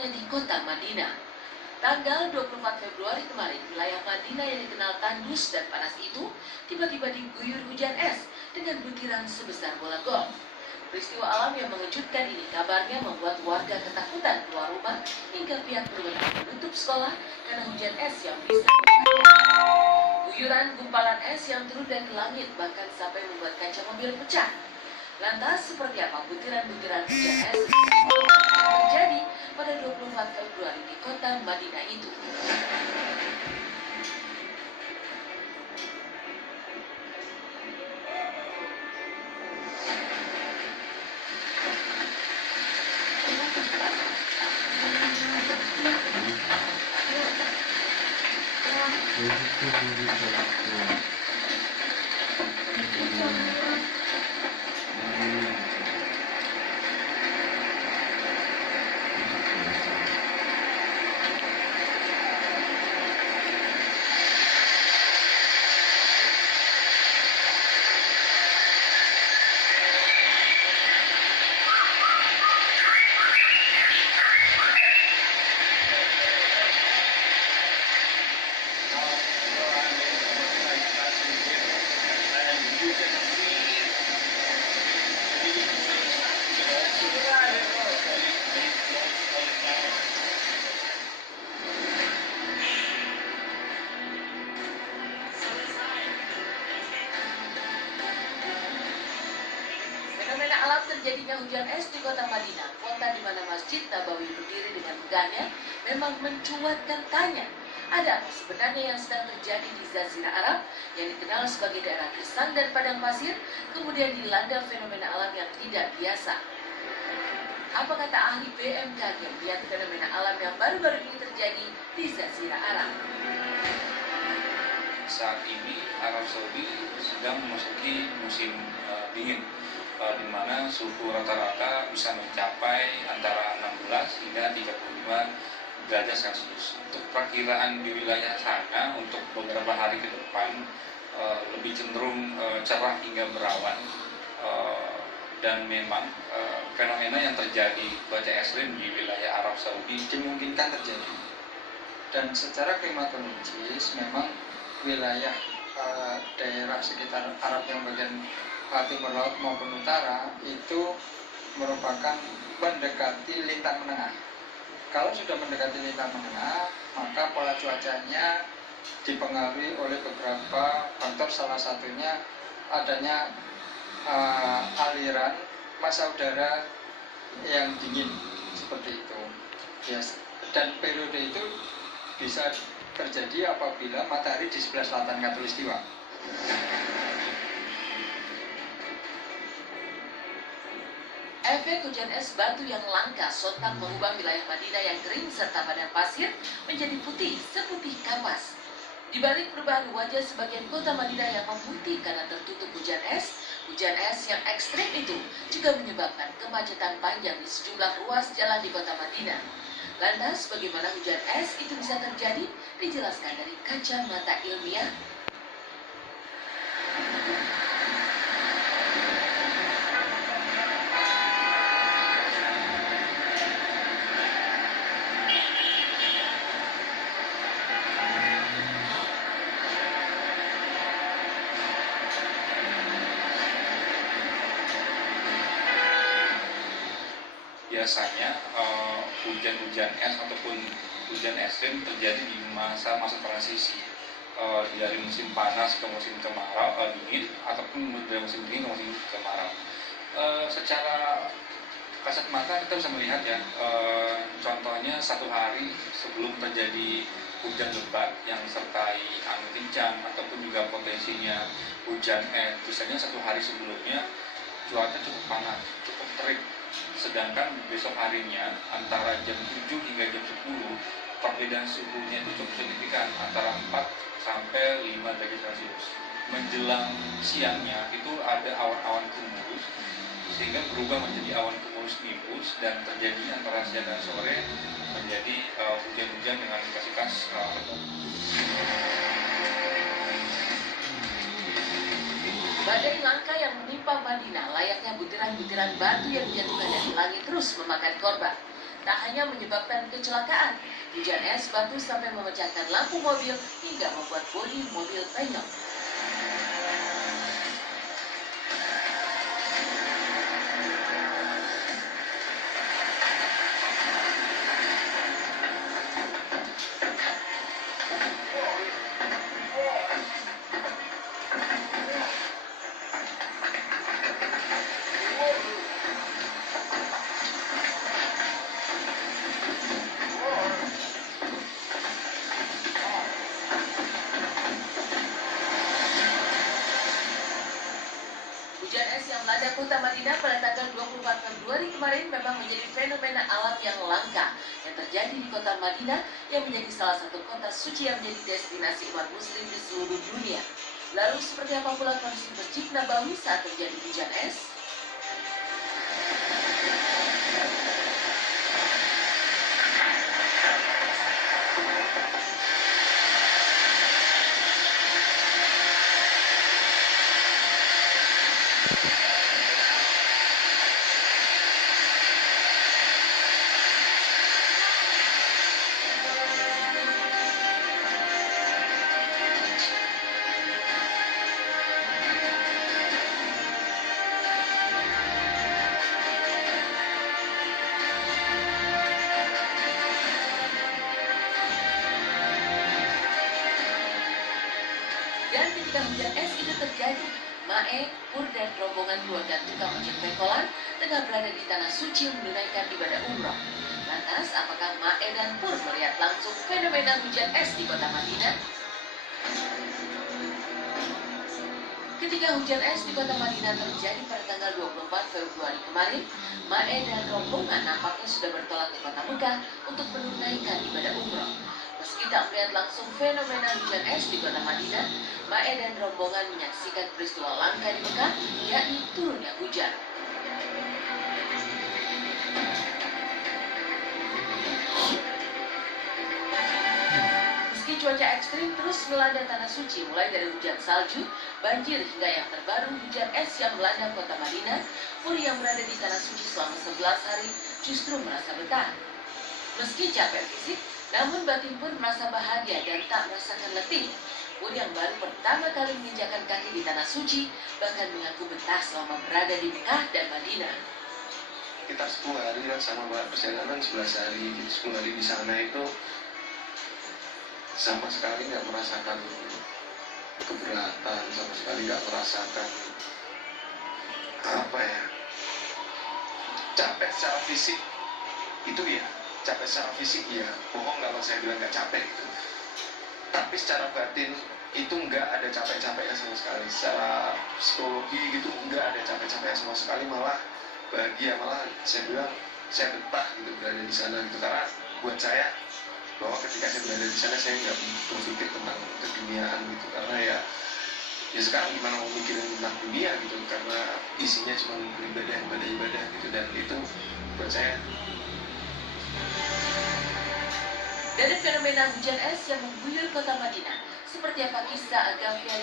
tepatnya di kota Madinah. Tanggal 24 Februari kemarin, wilayah Madinah yang dikenal tandus dan panas itu tiba-tiba diguyur hujan es dengan butiran sebesar bola golf. Peristiwa alam yang mengejutkan ini kabarnya membuat warga ketakutan keluar rumah hingga pihak berwenang menutup sekolah karena hujan es yang bisa guyuran gumpalan es yang turun dari langit bahkan sampai membuat kaca mobil pecah. Lantas seperti apa butiran-butiran hujan es yang terjadi pada 24 Februari di kota Madinah itu? Fenomena alam terjadinya hujan es di kota Madinah, kota di mana Masjid Nabawi berdiri dengan megahnya, memang mencuatkan tanya. Ada apa sebenarnya yang sedang terjadi di Jazirah Arab yang dikenal sebagai daerah gersang dan padang pasir, kemudian dilanda fenomena alam yang tidak biasa? Apa kata ahli BMKG melihat fenomena alam yang baru-baru ini terjadi di Jazirah Arab? Saat ini Arab Saudi sedang memasuki musim dingin, di mana suhu rata-rata bisa mencapai antara 16 hingga 35 derajat Celcius. Untuk perkiraan di wilayah sana untuk beberapa hari ke depan lebih cenderung cerah hingga berawan, dan memang fenomena yang terjadi cuaca ekstrim di wilayah Arab Saudi dimungkinkan terjadi. Dan secara klimatologis memang wilayah daerah sekitar Arab yang bagian timur laut maupun utara itu merupakan mendekati lintang menengah. Kalau sudah mendekati lintang menengah, maka pola cuacanya dipengaruhi oleh beberapa faktor, salah satunya adanya aliran massa udara yang dingin seperti itu. Dan periode itu bisa terjadi apabila matahari di sebelah selatan khatulistiwa. Efek hujan es batu yang langka sontak mengubah wilayah Madinah yang kering serta padang pasir menjadi putih seputih kapas. Di balik perubahan wajah sebagian kota Madinah yang memutih karena tertutup hujan es yang ekstrim itu juga menyebabkan kemacetan panjang di sejumlah ruas jalan di kota Madinah. Lantas bagaimana hujan es itu bisa terjadi? Dijelaskan dari kacamata ilmiah. Biasanya hujan-hujan es ataupun hujan ekstrim terjadi di masa-masa transisi, dari musim panas ke musim kemarau, dingin, ataupun dari musim dingin ke musim kemarau. Secara kasat mata kita bisa melihat ya, contohnya satu hari sebelum terjadi hujan lebat yang sertai angin kencang ataupun juga potensinya hujan es, biasanya satu hari sebelumnya cuaca cukup panas, cukup terik. Sedangkan besok harinya antara jam 7 hingga jam 10 perbedaan suhunya itu cukup signifikan, antara 4 sampai 5 derajat Celcius. Menjelang siangnya itu ada awan-awan cumulus sehingga berubah menjadi awan cumulus nimbus dan terjadi antara siang dan sore menjadi hujan-hujan dengan intensitas lebat. Badai langka yang menimpa Madinah layaknya butiran-butiran batu yang dijatuhkan dari langit terus memakan korban. tak hanya menyebabkan kecelakaan, hujan es batu sampai memecahkan lampu mobil hingga membuat bodi mobil penyok. Hujan es yang melanda kota Madinah pada tanggal 24 Februari kemarin memang menjadi fenomena alam yang langka yang terjadi di kota Madinah yang menjadi salah satu kota suci yang menjadi destinasi umat muslim di seluruh dunia. Lalu seperti apa pula kondisi Masjid Nabawi saat terjadi hujan es? Dan ketika hujan es itu terjadi, Mae, Pur, dan rombongan keluarga tukang ojek pengkolan tengah berada di tanah suci menunaikan ibadah umroh. Lantas, apakah Mae dan Pur melihat langsung fenomena hujan es di kota Madinah? Ketika hujan es di kota Madinah terjadi pada tanggal 24 Februari kemarin, Mae dan rombongan nampaknya sudah bertolak ke kota Mekah untuk menunaikan ibadah umroh. Meski tak melihat langsung fenomena hujan es di kota Madinah, Mae dan rombongan menyaksikan peristiwa langka di Mekah, yakni turunnya hujan. Meski cuaca ekstrim terus melanda tanah suci, mulai dari hujan salju, banjir hingga yang terbaru hujan es yang melanda kota Madinah, Pur yang berada di tanah suci selama 11 hari justru merasa betah. Meski capek fisik, namun batin pun merasa bahagia dan tak merasakan letih. Pur yang baru pertama kali menginjakan kaki di tanah suci bahkan mengaku betah selama berada di Mekah dan Madinah. Kita 10 hari kan sama perjalanan 11 hari, 10 hari di sana itu sama sekali nggak merasakan keberatan, sama sekali nggak merasakan apa ya, capek secara fisik itu ya, capek secara fisik ya, bohong kalau saya bilang nggak capek gitu. Tapi secara batin itu nggak ada capek-capeknya sama sekali. Secara psikologi gitu nggak ada capek-capeknya sama sekali, malah bahagia, malah saya bilang saya betah gitu berada di sana gitu. Karena buat saya bahwa ketika saya berada di sana saya nggak berpikir tentang keduniaan gitu, karena ya sekarang gimana mau mikirin tentang dunia gitu, karena isinya cuma ibadah gitu, dan itu buat saya. Dari fenomena hujan es yang mengguyur kota Madinah, seperti apa kisah Agafia